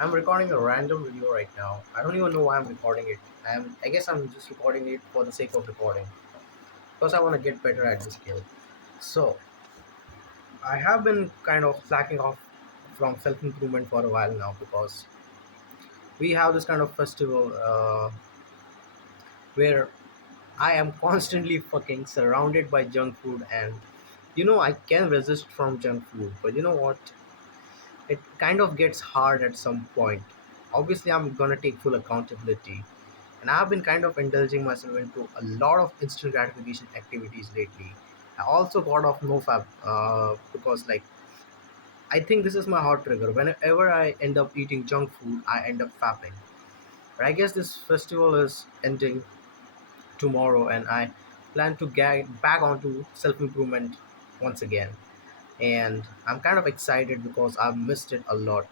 I'm recording a random video right now. I don't even know why I'm recording it. I guess I'm just recording it for the sake of recording because I want to get better at the skill. So I have been kind of slacking off from self improvement for a while now because we have this kind of festival where I am constantly fucking surrounded by junk food, and I can resist from junk food, but you know what? It kind of gets hard at some point. Obviously, I'm gonna take full accountability, and I've been kind of indulging myself into a lot of instant gratification activities lately. I also got off nofap because, like, I think this is my hot trigger. Whenever I end up eating junk food, I end up fapping. But I guess this festival is ending tomorrow, and I plan to get back onto self improvement once again. And I'm kind of excited because I've missed it a lot.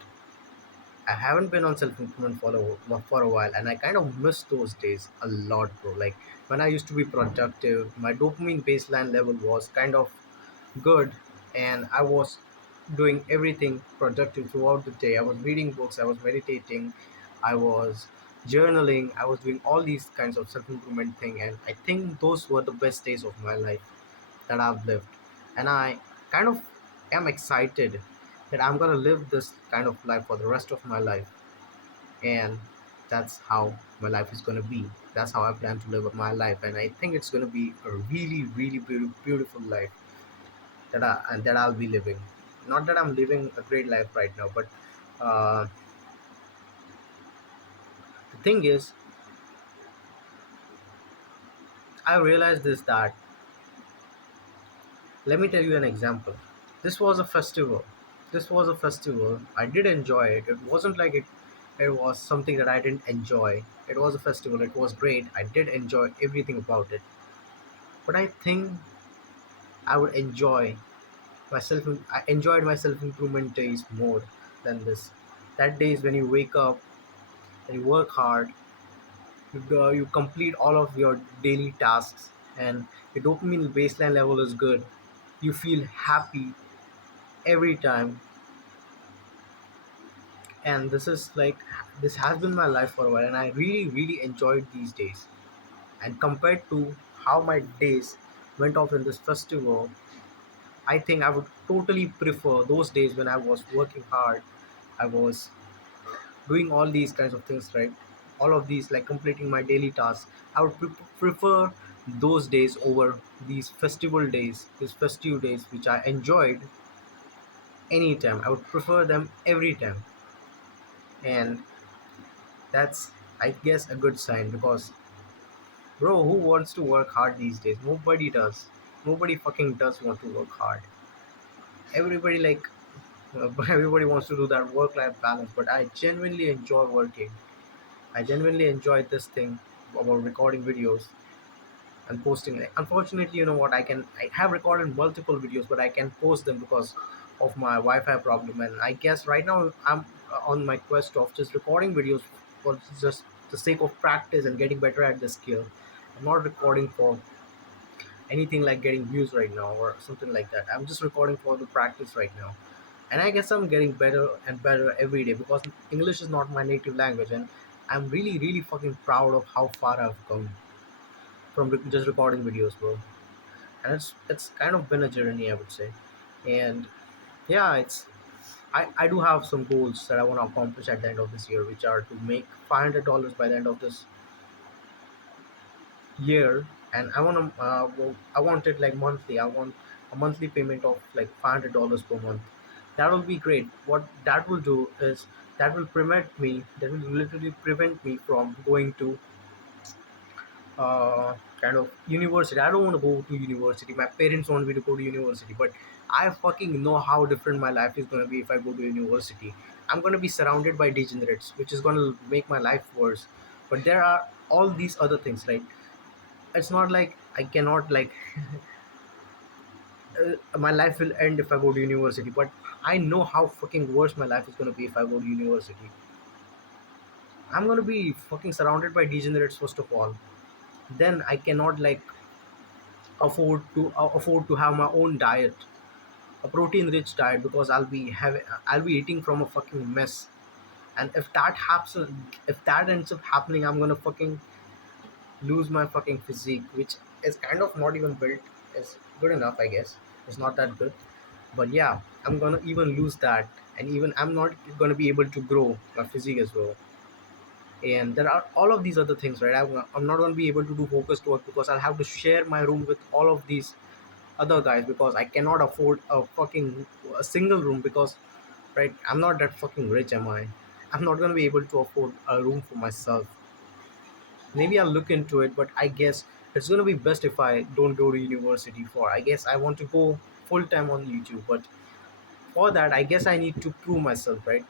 I haven't been on self improvement for a while, and I kind of miss those days a lot, bro. Like when I used to be productive, my dopamine baseline level was kind of good, and I was doing everything productive throughout the day. I was reading books, I was meditating, I was journaling, I was doing all these kinds of self improvement thing, and I think those were the best days of my life that I've lived. And I kind of am excited that I'm gonna live this kind of life for the rest of my life. And that's how my life is gonna be. That's how I plan to live my life. And I think it's gonna be a really, really beautiful life that I'll be living. Not that I'm living a great life right now, but uh, the thing is, I realized this that let me tell you an example. This was a festival. This was a festival. I did enjoy it. It wasn't like it was something that I didn't enjoy. It was a festival. It was great. I did enjoy everything about it. But I think I would enjoy myself. I enjoyed my self improvement days more than this. That days when you wake up and you work hard, you complete all of your daily tasks, and your dopamine baseline level is good. You feel happy every time, and this has been my life for a while, and I really enjoyed these days. And compared to how my days went off in this festival, I think I would totally prefer those days when I was working hard. I was doing all these kinds of things, right? All of these, like completing my daily tasks. I would prefer those days over these festival days, these festive days, which I enjoyed anytime. I would prefer them every time. And that's, I guess, a good sign because, bro, who wants to work hard these days? Nobody does. Nobody fucking does want to work hard. Everybody, like, everybody wants to do that work life balance, but I genuinely enjoy working. I genuinely enjoy this thing about recording videos and posting it. Unfortunately, you know what? I have recorded multiple videos, but I can post them because of my Wi-Fi problem. And I guess right now I'm on my quest of just recording videos for just the sake of practice and getting better at the skill. I'm not recording for anything like getting views right now or something like that. I'm just recording for the practice right now. And I guess I'm getting better and better every day because English is not my native language, and I'm really fucking proud of how far I've come from just recording videos, bro. And it's kind of been a journey, I would say. And yeah, I do have some goals that I want to accomplish at the end of this year, which are to make $500 by the end of this year. And I want it like monthly. I want a monthly payment of like $500 per month. That will be great. What that will do is that will literally prevent me from going to kind of university. I don't want to go to university. My parents want me to go to university, but I fucking know how different my life is going to be if I go to university. I'm going to be surrounded by degenerates, which is going to make my life worse. But there are all these other things, right? It's not like I cannot, like, my life will end if I go to university, but I know how fucking worse my life is going to be if I go to university. I'm going to be fucking surrounded by degenerates first of all. Then I cannot, like, afford to have my own diet, a protein rich diet, because I'll be eating from a fucking mess. And if that ends up happening, I'm gonna fucking lose my fucking physique, which is kind of not even built. Is good enough, I guess. It's not that good, but yeah, I'm gonna even lose that, and even I'm not gonna be able to grow my physique as well. And there are all of these other things, right? I'm not gonna be able to do focused work because I'll have to share my room with all of these other guys because I cannot afford a single room because, right, I'm not that fucking rich, am I? I'm not gonna be able to afford a room for myself. Maybe I'll look into it, but I guess it's gonna be best if I don't go to university for. I guess I want to go full time on YouTube, but for that, I guess I need to prove myself, right?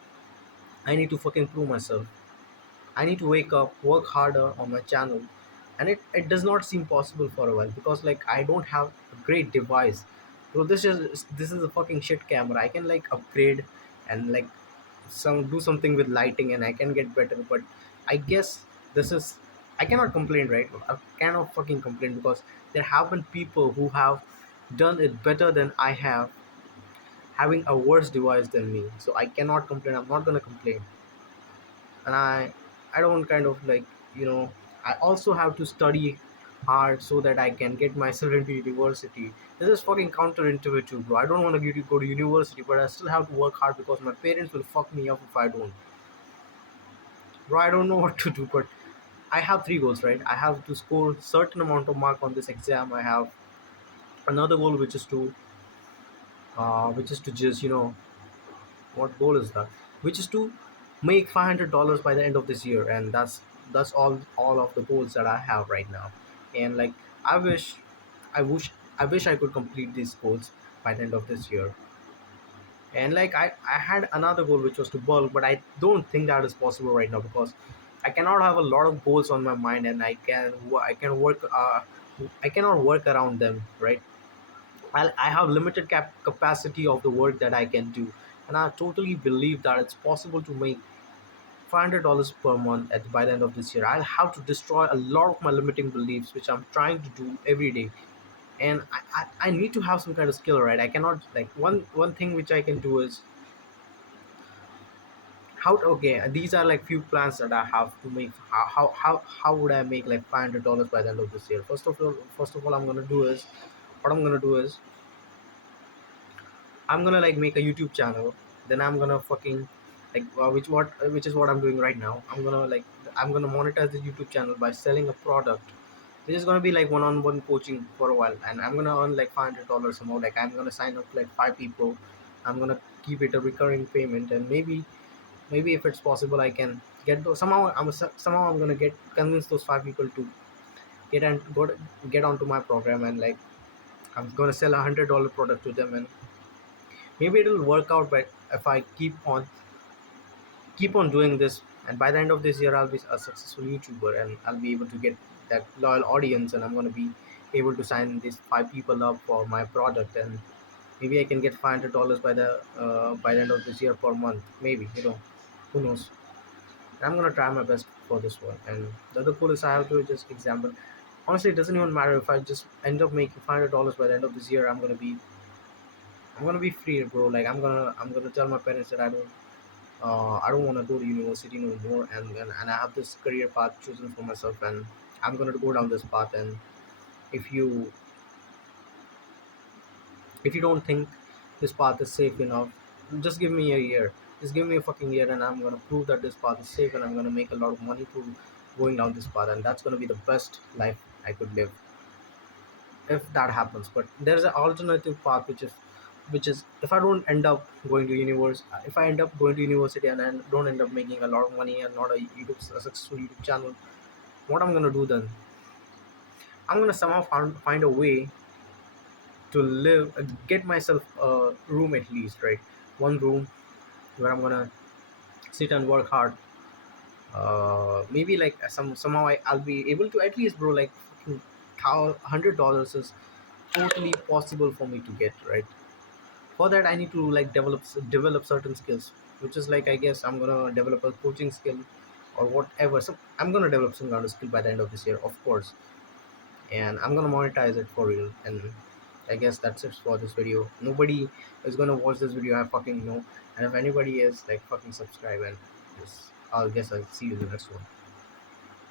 I need to fucking prove myself. I need to wake up, work harder on my channel, and it does not seem possible for a while because like I don't have a great device. So this is a fucking shit camera. I can like upgrade and like do something with lighting and I can get better. But I guess this is I cannot complain, right? I cannot fucking complain because there have been people who have done it better than I have, having a worse device than me. So I cannot complain. I'm not gonna complain. And I don't kind of like, you know, I also have to study hard so that I can get myself into university. This is fucking counterintuitive, bro. I don't want to go to university, but I still have to work hard because my parents will fuck me up if I don't. Bro, I don't know what to do, but I have three goals, right? I have to score certain amount of mark on this exam. I have another goal which is to just, you know, what goal is that? Which is to make $500 by the end of this year, and that's all of the goals that I have right now. And like I wish, I wish I could complete these goals by the end of this year. And like I had another goal which was to bulk, but I don't think that is possible right now because I cannot have a lot of goals on my mind, and I can work I cannot work around them, right? I have limited capacity of the work that I can do, and I totally believe that it's possible to make $500 per month by the end of this year. I'll have to destroy a lot of my limiting beliefs, which I'm trying to do every day. And I need to have some kind of skill, right? I cannot like one thing which I can do is okay, these are like few plans that I have to make. How would I make like $500 by the end of this year? First of all, what I'm gonna do is I'm gonna like make a YouTube channel. Then I'm gonna fucking like which is what I'm doing right now. I'm gonna monetize the YouTube channel by selling a product, which is gonna be like one-on-one coaching for a while, and I'm gonna earn like $500 or more. Like I'm gonna sign up like 5 people. I'm gonna keep it a recurring payment, and maybe if it's possible, I can get those somehow. Somehow I'm gonna get convince those 5 people to get onto my program, and like I'm gonna sell $100 product to them, and maybe it'll work out. But if I keep on doing this, and by the end of this year I'll be a successful YouTuber and I'll be able to get that loyal audience, and I'm going to be able to sign these 5 people up for my product, and maybe I can get $500 by the end of this year per month, maybe, you know, who knows. I'm going to try my best for this one. And the other goal is I have to just example, honestly it doesn't even matter if I just end up making $500 by the end of this year. I'm gonna be free, bro. Like I'm gonna tell my parents that I don't want to go to university no more, and I have this career path chosen for myself, and I'm going to go down this path. And if you if you don't think this path is safe enough, just give me a year. Just give me a fucking year, and I'm going to prove that this path is safe, and I'm going to make a lot of money through going down this path, and that's going to be the best life I could live if that happens. But there's an alternative path, which is if I don't end up going to if I end up going to university and I don't end up making a lot of money and not a successful YouTube channel, what I'm gonna do then? I'm gonna somehow find a way to live, get myself a room at least, right? One room where I'm gonna sit and work hard. Maybe like somehow I'll be able to at least, bro, like fucking $100 is totally possible for me to get, right? For that I need to like develop certain skills, which is like I guess I'm gonna develop a coaching skill or whatever. So I'm gonna develop some kind of skill by the end of this year, of course, and I'm gonna monetize it for real. And I guess that's it for this video. Nobody is gonna watch this video, I fucking know. And if anybody is, like, fucking subscribe. And Yes. I guess I'll see you in the next one.